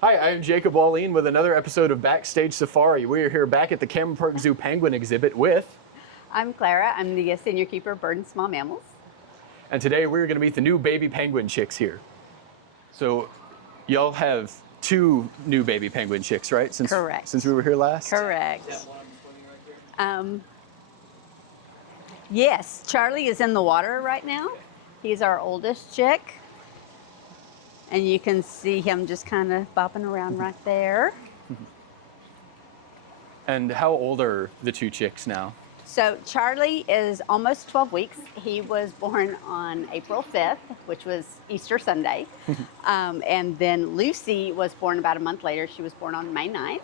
Hi, I'm Jacob Walleen with another episode of Backstage Safari. We are here back at the Cameron Park Zoo Penguin exhibit with... I'm Clara. I'm the senior keeper of bird and small mammals. And today we're going to meet the new baby penguin chicks here. So y'all have two new baby penguin chicks, right? Correct. Since we were here last? Correct. Yes, Charlie is in the water right now. He's our oldest chick. And you can see him just kind of bopping around right there. And how old are the two chicks now? So Charlie is almost 12 weeks. He was born on April 5th, which was Easter Sunday. And then Lucy was born about a month later. She was born on May 9th.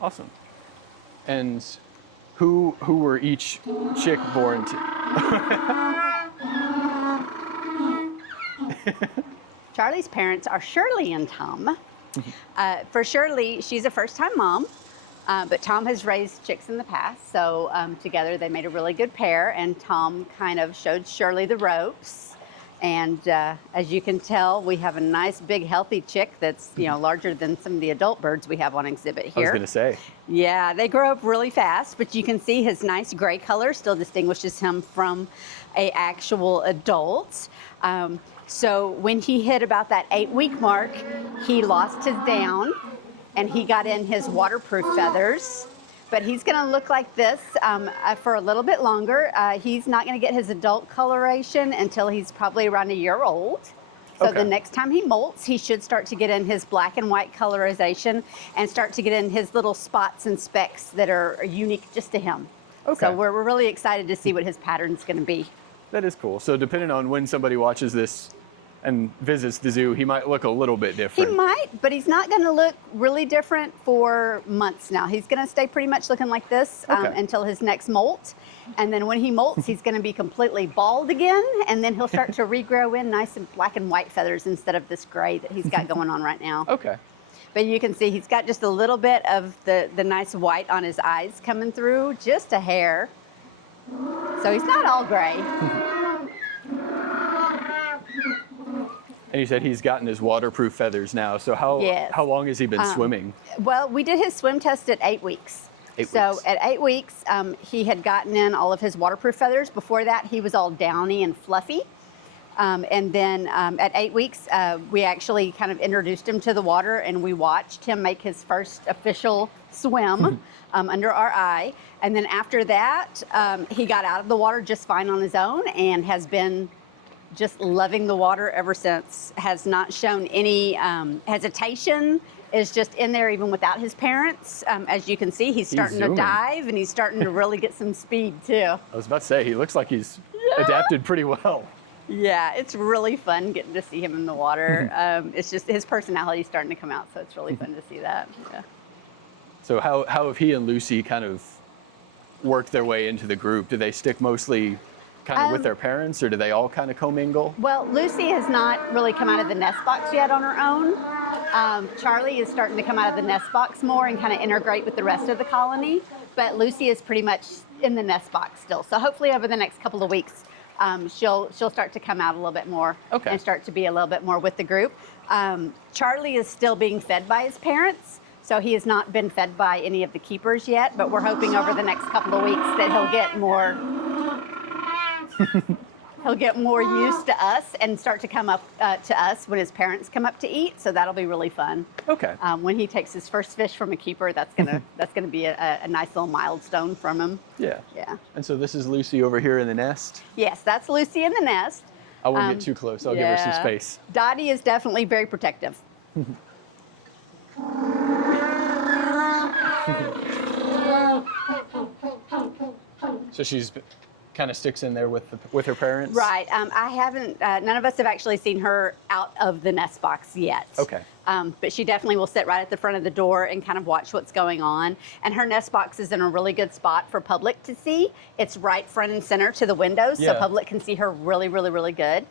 Awesome. And who were each chick born to? Charlie's parents are Shirley and Tom. For Shirley, she's a first-time mom, but Tom has raised chicks in the past, so together they made a really good pair, and Tom kind of showed Shirley the ropes. And as you can tell, we have a nice, big, healthy chick that's larger than some of the adult birds we have on exhibit here. I was going to say. Yeah, they grow up really fast, but you can see his nice gray color still distinguishes him from an actual adult. So when he hit about that 8-week mark, he lost his down and he got in his waterproof feathers. But he's going to look like this for a little bit longer. He's not going to get his adult coloration until he's probably around a year old. So the next time he molts, he should start to get in his black and white colorization and start to get in his little spots and specks that are unique just to him. So we're really excited to see what his pattern's going to be. That is cool. So depending on when somebody watches this and visits the zoo, he might look a little bit different. He might, but he's not going to look really different for months now. He's going to stay pretty much looking like this until his next molt. And then when he molts, he's going to be completely bald again, and then he'll start to regrow in nice and black and white feathers instead of this gray that he's got going on right now. But you can see he's got just a little bit of the nice white on his eyes coming through, just a hair. So he's not all gray. And you said he's gotten his waterproof feathers now. So how long has he been swimming? Well, we did his swim test at 8 weeks. So at 8 weeks, he had gotten in all of his waterproof feathers. Before that, he was all downy and fluffy. And then at 8 weeks, we actually kind of introduced him to the water, and we watched him make his first official swim under our eye. And then after that, he got out of the water just fine on his own and has been just loving the water ever since. Has not shown any hesitation, is just in there even without his parents. As you can see, he's starting to dive, and he's starting to really get some speed too. I was about to say, he looks like he's adapted pretty well. Yeah, it's really fun getting to see him in the water. It's just his personality starting to come out, so it's really fun to see that. Yeah. So how have he and Lucy kind of worked their way into the group? Do they stick mostly kind of with their parents, or do they all kind of commingle? Well, Lucy has not really come out of the nest box yet on her own. Charlie is starting to come out of the nest box more and kind of integrate with the rest of the colony, but Lucy is pretty much in the nest box still. So hopefully over the next couple of weeks, she'll start to come out a little bit more and start to be a little bit more with the group. Charlie is still being fed by his parents, so he has not been fed by any of the keepers yet, but we're hoping over the next couple of weeks that he'll get more used to us and start to come up to us when his parents come up to eat. So that'll be really fun. When he takes his first fish from a keeper, that's gonna be a nice little milestone from him. Yeah. And so this is Lucy over here in the nest? Yes, that's Lucy in the nest. I won't get too close. I'll give her some space. Dottie is definitely very protective. So she's kind of sticks in there with her parents? Right. I haven't, none of us have actually seen her out of the nest box yet. But she definitely will sit right at the front of the door and kind of watch what's going on. And her nest box is in a really good spot for public to see. It's right front and center to the windows, so public can see her really, really, really good.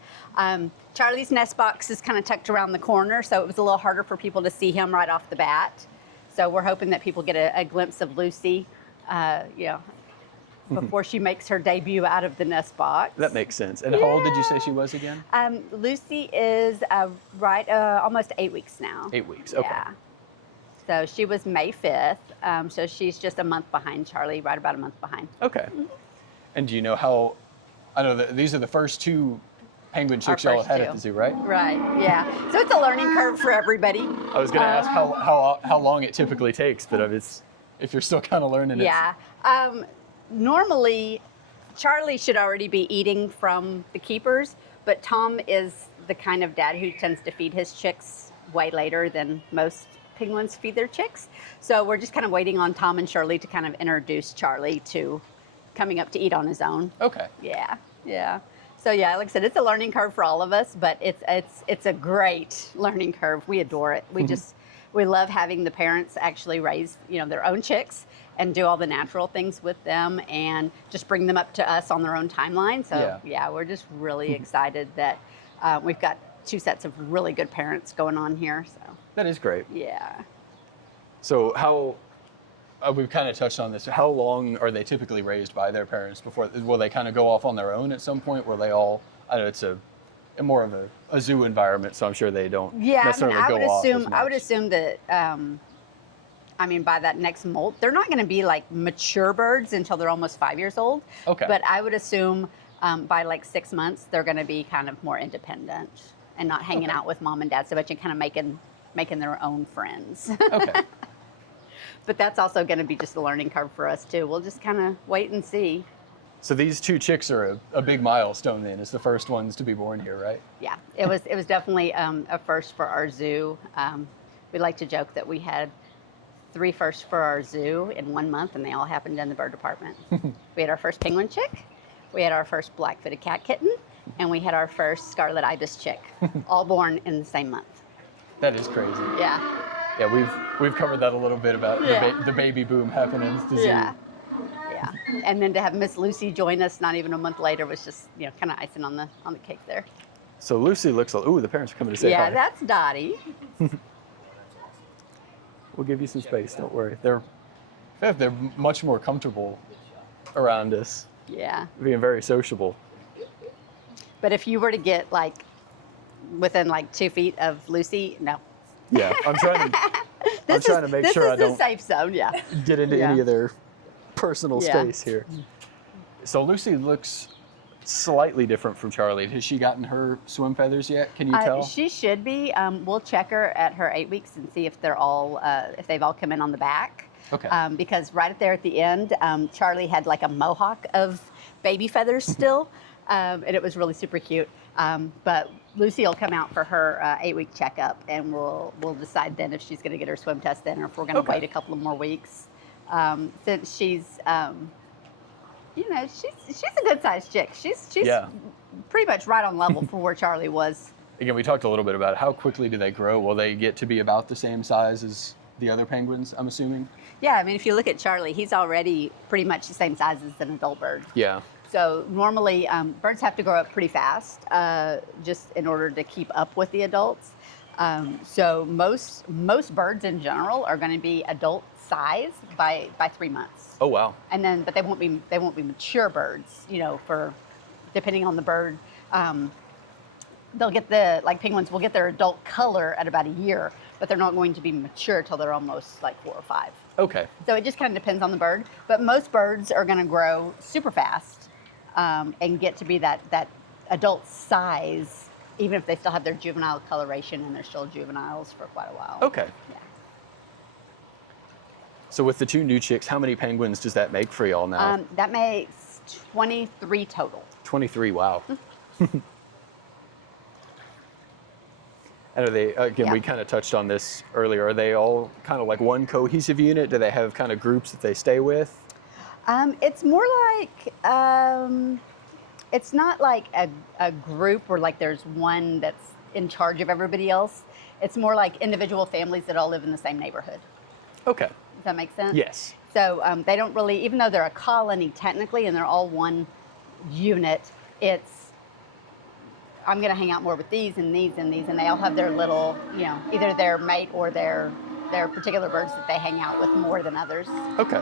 Charlie's nest box is kind of tucked around the corner, so it was a little harder for people to see him right off the bat. So we're hoping that people get a glimpse of Lucy, before she makes her debut out of the nest box. That makes sense. And how old did you say she was again? Lucy is almost 8 weeks now. 8 weeks. Okay. Yeah. So she was May 5th. So she's just a month behind Charlie, right about a month behind. Okay. And do you know how? I know that these are the first two penguin chicks y'all had at the zoo, right? Right. Yeah. So it's a learning curve for everybody. I was going to ask how long it typically takes, but if you're still kind of learning it. Yeah. Normally, Charlie should already be eating from the keepers, but Tom is the kind of dad who tends to feed his chicks way later than most penguins feed their chicks. So we're just kind of waiting on Tom and Shirley to kind of introduce Charlie to coming up to eat on his own. Okay. Yeah. Yeah. So yeah, like I said, it's a learning curve for all of us, but it's a great learning curve. We adore it. We love having the parents actually raise, their own chicks and do all the natural things with them and just bring them up to us on their own timeline. So yeah we're just really excited that we've got two sets of really good parents going on here. So that is great. Yeah. So how, we've kind of touched on this. How long are they typically raised by their parents before? Will they kind of go off on their own at some point? Will they all? I know it's more of a zoo environment, so I'm sure they don't necessarily go off as much. I would assume that. By that next molt, they're not going to be like mature birds until they're almost 5 years old. Okay. But I would assume by like 6 months, they're going to be kind of more independent and not hanging out with mom and dad so much and kind of making their own friends. Okay. But that's also going to be just a learning curve for us too. We'll just kind of wait and see. So these two chicks are a big milestone then. It's the first ones to be born here, right? Yeah, it was definitely a first for our zoo. We like to joke that we had 3 firsts for our zoo in 1 month, and they all happened in the bird department. We had our first penguin chick, we had our first black-footed cat kitten, and we had our first scarlet ibis chick, all born in the same month. That is crazy. Yeah. Yeah, we've covered that a little bit about the baby boom happening at the zoo. Yeah. Yeah. And then to have Miss Lucy join us not even a month later was just, kind of icing on the cake there. So Lucy looks like, ooh, the parents are coming to say hi. Yeah, that's Dottie. We'll give you some space, don't worry. They're much more comfortable around us. Yeah. Being very sociable. But if you were to get within 2 feet of Lucy, no. Yeah, I'm trying to make sure I don't this is a safe zone, yeah. Get into any of their personal space here. So Lucy looks slightly different from Charlie. Has she gotten her swim feathers yet? Can you tell? She should be. We'll check her at her 8 weeks and see if they've all come in on the back. Okay. Because right there at the end, Charlie had like a mohawk of baby feathers still, and it was really super cute. But Lucy will come out for her 8-week checkup, and we'll decide then if she's going to get her swim test then, or if we're going to wait a couple of more weeks. Since she's she's a good sized chick. She's pretty much right on level for where Charlie was. Again, we talked a little bit about how quickly do they grow. Will they get to be about the same size as the other penguins, I'm assuming? Yeah, if you look at Charlie, he's already pretty much the same size as an adult bird. Yeah. So normally birds have to grow up pretty fast just in order to keep up with the adults. So most birds in general are going to be adult size by 3 months. Oh wow! But they won't be mature birds. For depending on the bird, they'll get penguins will get their adult color at about a year, but they're not going to be mature till they're almost 4 or 5. Okay. So it just kind of depends on the bird. But most birds are going to grow super fast and get to be that adult size, even if they still have their juvenile coloration and they're still juveniles for quite a while. Okay. Yeah. So with the 2 new chicks, how many penguins does that make for y'all now? That makes 23 total. 23, wow. And are they, again, we kind of touched on this earlier, are they all kind of like one cohesive unit? Do they have kind of groups that they stay with? It's more like, it's not like a group where there's one that's in charge of everybody else. It's more like individual families that all live in the same neighborhood. Okay. Does that make sense? Yes. So they don't really, even though they're a colony technically and they're all one unit, it's, I'm going to hang out more with these and these and these, and they all have their little, either their mate or their particular birds that they hang out with more than others. Okay.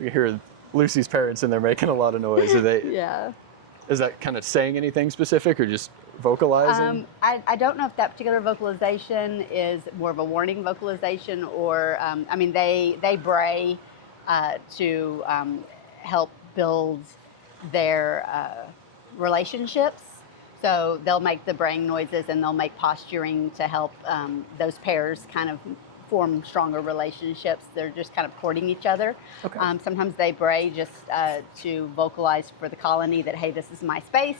You hear Lucy's parents and they're making a lot of noise. Are they? Yeah. Is that kind of saying anything specific or just vocalizing? I don't know if that particular vocalization is more of a warning vocalization or, I mean, they bray to help build their relationships. So they'll make the braying noises and they'll make posturing to help those pairs kind of form stronger relationships. They're just kind of courting each other. Okay. Sometimes they bray just to vocalize for the colony that, hey, this is my space.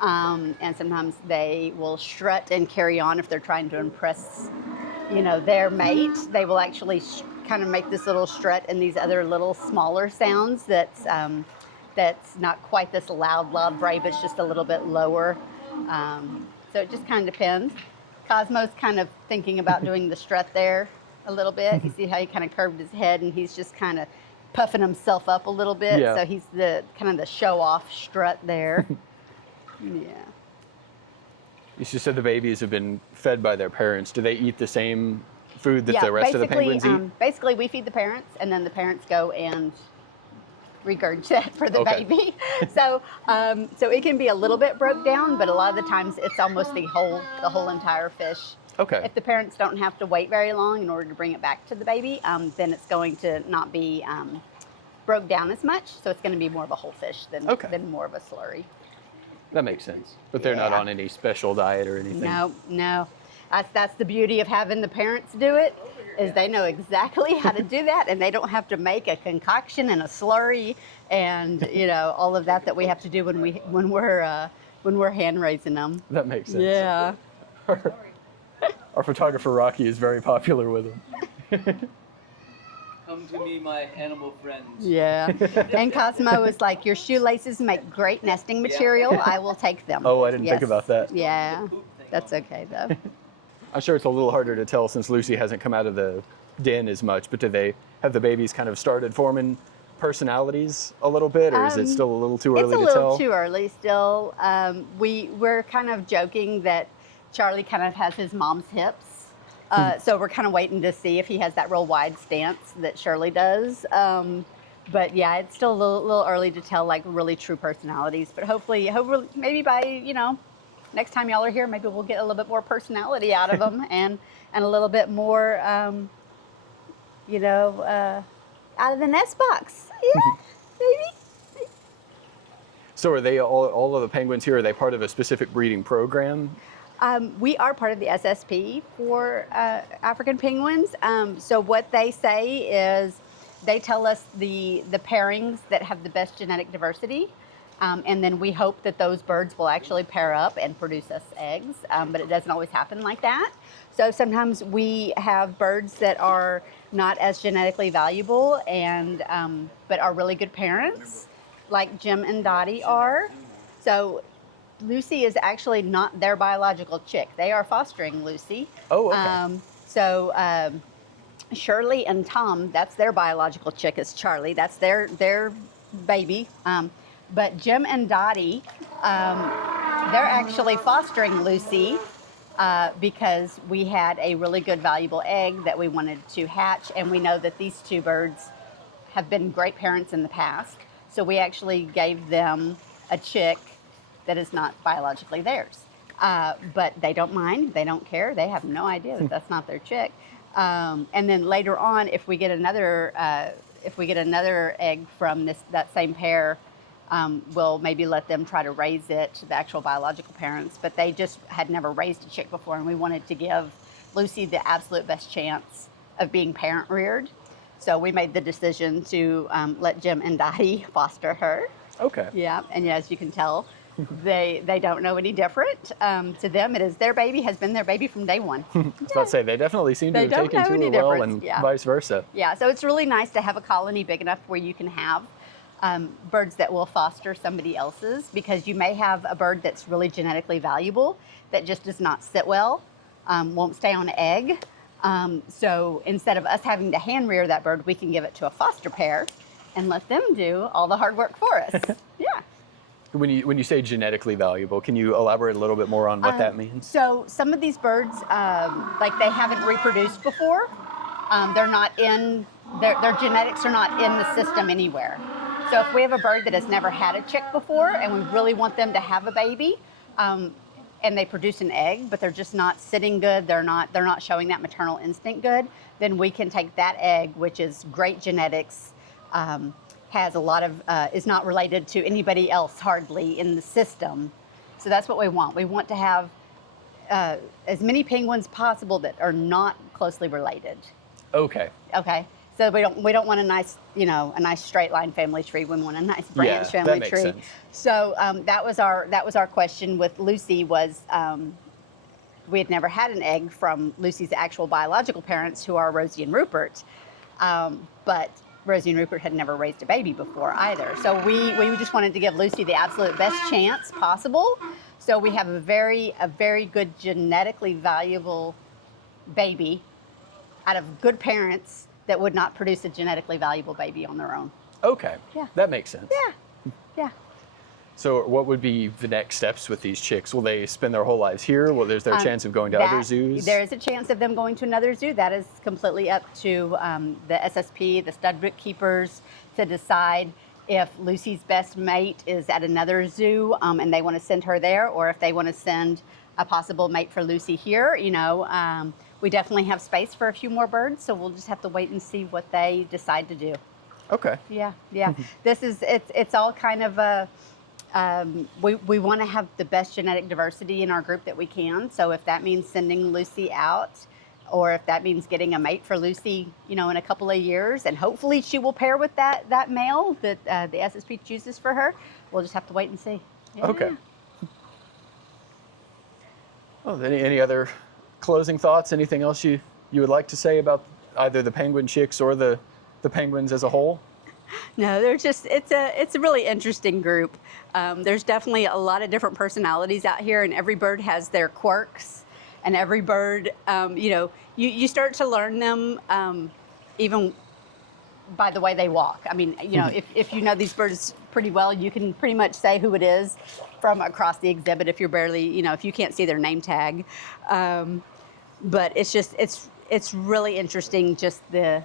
And sometimes they will strut and carry on if they're trying to impress, their mate. They will actually kind of make this little strut and these other little smaller sounds that's not quite this loud bray, but it's just a little bit lower. So it just kind of depends. Cosmo's kind of thinking about doing the strut there a little bit. You see how he kind of curved his head and he's just kind of puffing himself up a little bit. Yeah. So he's the kind of the show-off strut there. Yeah. You said the babies have been fed by their parents. Do they eat the same food that the rest of the penguins eat? Basically, we feed the parents, and then the parents go and regurgitate for the baby. So it can be a little bit broke down, but a lot of the times it's almost the whole entire fish. Okay. If the parents don't have to wait very long in order to bring it back to the baby, then it's going to not be broke down as much. So it's going to be more of a whole fish than more of a slurry. That makes sense. But they're not on any special diet or anything? No. That's the beauty of having the parents do it, is they know exactly how to do that, and they don't have to make a concoction and a slurry and all of that we have to do when we're hand raising them. That makes sense. Yeah. Our photographer Rocky is very popular with them. Come to me, my animal friends. Yeah. And Cosmo is like, your shoelaces make great nesting material. I will take them. Oh, I didn't think about that. Yeah. That's okay, though. I'm sure it's a little harder to tell since Lucy hasn't come out of the den as much, but have the babies kind of started forming personalities a little bit, or is it still a little too early to tell? It's a little too early still. We're kind of joking that Charlie kind of has his mom's hips. So we're kind of waiting to see if he has that real wide stance that Shirley does. But yeah, it's still a little early to tell like really true personalities. But hopefully maybe by, next time y'all are here, maybe we'll get a little bit more personality out of them and a little bit more, out of the nest box. Yeah, maybe. So are they all of the penguins here, are they part of a specific breeding program? We are part of the SSP for African penguins. So what they say is they tell us the pairings that have the best genetic diversity. And then we hope that those birds will actually pair up and produce us eggs. But it doesn't always happen like that. So sometimes we have birds that are not as genetically valuable and but are really good parents, like Jim and Dottie are. So Lucy is actually not their biological chick. They are fostering Lucy. Oh, okay. So Shirley and Tom, that's their biological chick, is Charlie. That's their baby. But Jim and Dottie, they're actually fostering Lucy because we had a really good valuable egg that we wanted to hatch, and we know that these two birds have been great parents in the past. So we actually gave them a chick that is not biologically theirs. But they don't mind, they don't care, they have no idea that that's not their chick. And then later on, if we get another egg from that same pair, we'll maybe let them try to raise it to the actual biological parents. But they just had never raised a chick before, and we wanted to give Lucy the absolute best chance of being parent reared. So we made the decision to let Jim and Dottie foster her. Okay. Yeah, and as you can tell, they don't know any different. To them, it is their baby, has been their baby from day one. I was about to say, they definitely seem to have taken to it well, and vice versa. Yeah, so it's really nice to have a colony big enough where you can have birds that will foster somebody else's, because you may have a bird that's really genetically valuable that just does not sit well, won't stay on egg. So instead of us having to hand rear that bird, we can give it to a foster pair and let them do all the hard work for us. Yeah. When you say genetically valuable, can you elaborate a little bit more on what that means? So some of these birds, like they haven't reproduced before. They're not in their genetics are not in the system anywhere. So if we have a bird that has never had a chick before and we really want them to have a baby, and they produce an egg, but they're just not sitting good, they're not showing that maternal instinct good, then we can take that egg, which is great genetics, has a lot of, is not related to anybody else hardly in the system. So that's what we want. We want to have as many penguins possible that are not closely related. Okay. Okay. So we don't want a nice, a nice straight line family tree. We want a nice branch Yeah, family that makes tree. sense. So that was our question with Lucy was we had never had an egg from Lucy's actual biological parents, who are Rosie and Rupert, but Rosie and Rupert had never raised a baby before either. So we just wanted to give Lucy the absolute best chance possible. So we have a very good genetically valuable baby out of good parents that would not produce a genetically valuable baby on their own. Okay. Yeah. That makes sense. Yeah. So what would be the next steps with these chicks? Will they spend their whole lives here? Well, there's their chance of going to other zoos? There is a chance of them going to another zoo. That is completely up to the SSP, the stud book keepers, to decide if Lucy's best mate is at another zoo and they want to send her there, or if they want to send a possible mate for Lucy here. We definitely have space for a few more birds, so we'll just have to wait and see what they decide to do. Okay. Yeah. It's all kind of a, we want to have the best genetic diversity in our group that we can. So if that means sending Lucy out, or if that means getting a mate for Lucy, in a couple of years, and hopefully she will pair with that male that the SSP chooses for her, we'll just have to wait and see. Yeah. Okay. Well, any other closing thoughts? Anything else you would like to say about either the penguin chicks or the penguins as a whole? No, they're just, it's a really interesting group. There's definitely a lot of different personalities out here, and every bird has their quirks, and every bird, you start to learn them even by the way they walk. I mean, if you know these birds pretty well, you can pretty much say who it is from across the exhibit if you're barely, if you can't see their name tag. But it's just, it's really interesting, just the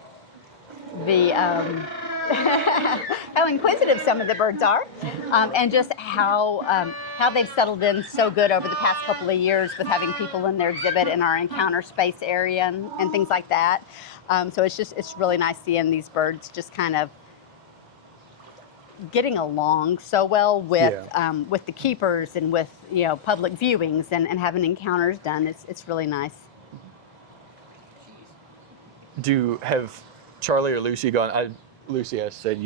how inquisitive some of the birds are, and just how they've settled in so good over the past couple of years with having people in their exhibit in our encounter space area and things like that. So it's really nice seeing these birds just kind of getting along so well with the keepers and with public viewings and having encounters done. It's really nice. Have Charlie or Lucy gone? Lucy has said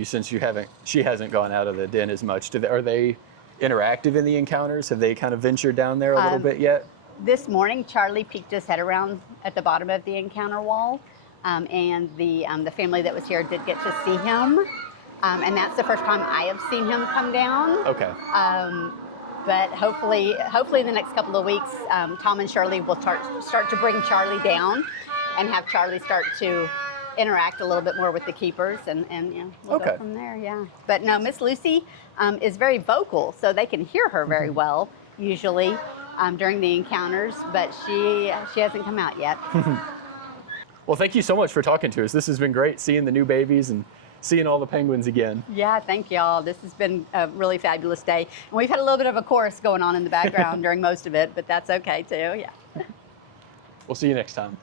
she hasn't gone out of the den as much. Are they interactive in the encounters? Have they kind of ventured down there a little bit yet? This morning, Charlie peeked his head around at the bottom of the encounter wall, and the family that was here did get to see him, and that's the first time I have seen him come down. Okay. But hopefully in the next couple of weeks, Tom and Shirley will start to bring Charlie down and have Charlie start to interact a little bit more with the keepers, and we'll go from there. Yeah. But no, Miss Lucy is very vocal, so they can hear her very well usually during the encounters, but she hasn't come out yet. Well, thank you so much for talking to us. This has been great, seeing the new babies and seeing all the penguins again. Yeah, thank y'all. This has been a really fabulous day. And we've had a little bit of a chorus going on in the background during most of it, but that's okay too. Yeah. We'll see you next time.